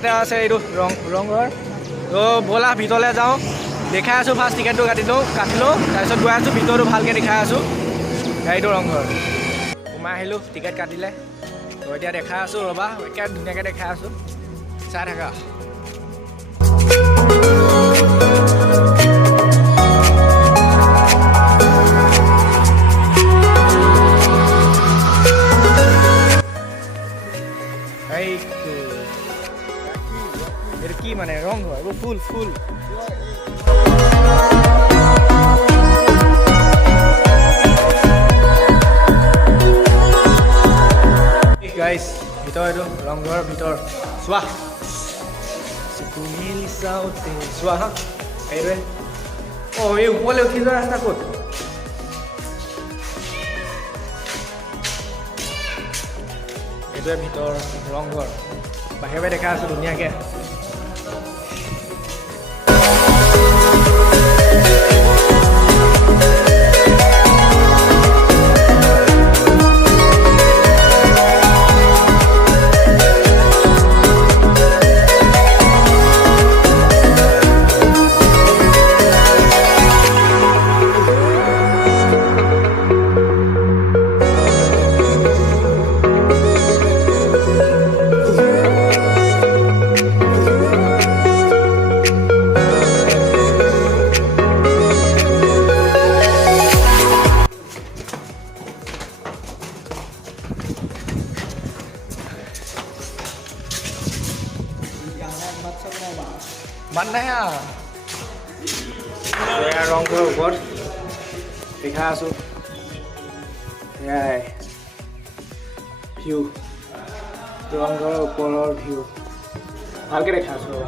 ওচৰতে আছে এইটো ৰংঘৰ তো ব'লা ভিতৰলৈ যাওঁ দেখাই আছোঁ ফাৰ্ষ্ট টিকেটটো কাটিলোঁ তাৰপিছত গৈ আছোঁ ভিতৰটো ভালকৈ দেখাই আছোঁ গাড়ীটো ৰংঘৰ সোমাই আহিলোঁ টিকেট কাটিলে তো এতিয়া দেখাই আছোঁ ৰ'বা একে ধুনীয়াকৈ দেখাই আছোঁ চাই থাকা এইটো কি মানে ৰংঘৰ এইবোৰ ফুল গাইছ ভিতৰ এইটো ৰংঘৰৰ ভিতৰ চোৱা তুমি চাওঁতে চোৱা হা এইটোৱে অঁ এই ওপৰলৈ উঠি যোৱা ৰাস্তা ক'ত এইটোৱে ভিতৰ ৰংঘৰ বাহিৰে দেখা আছোঁ ধুনীয়াকৈ Mana ya? Saya rongkol buat Picasso. Ya, view. Rongkol polar view. Alke Picasso.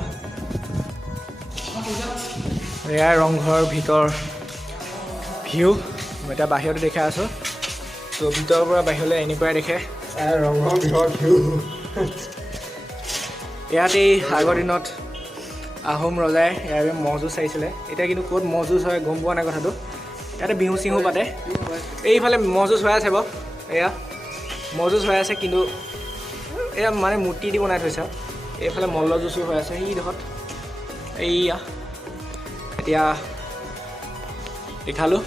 Ya, rongkol ভিতৰ view. Meta বাহিৰত দেখা আছো। তো ভিতৰৰ পৰা বাহিৰলৈ এনেকুৱাই দেখে। ৰংঘৰ ভিতৰ view. ইয়াতে আগৰ দিনত আহোম ৰজাই ইয়াৰে মহযুঁজ চাইছিলে এতিয়া কিন্তু ক'ত মহযুঁজ হয় গম পোৱা নাই কথাটো ইয়াতে বিহু চিহু পাতে এইফালে মহযুঁজ হৈ আছে এয়া মহযুঁজ হৈ আছে কিন্তু এয়া মানে মূৰ্তি দি বনাই থৈছে এইফালে মল্লযুঁজো হৈ আছে এই দেখত এইয়া এতিয়া দেখালোঁ